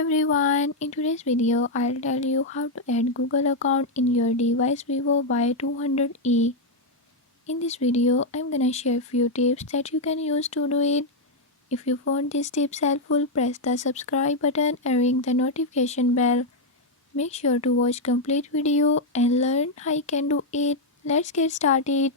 everyone, in today's video I'll tell you how to add Google account in your device Vivo Y200e. In this video I'm gonna share few tips that you can use to do it. If you found these tips helpful, press the subscribe button and ring the notification bell. Make sure to watch complete video and learn how you can do it. Let's get started.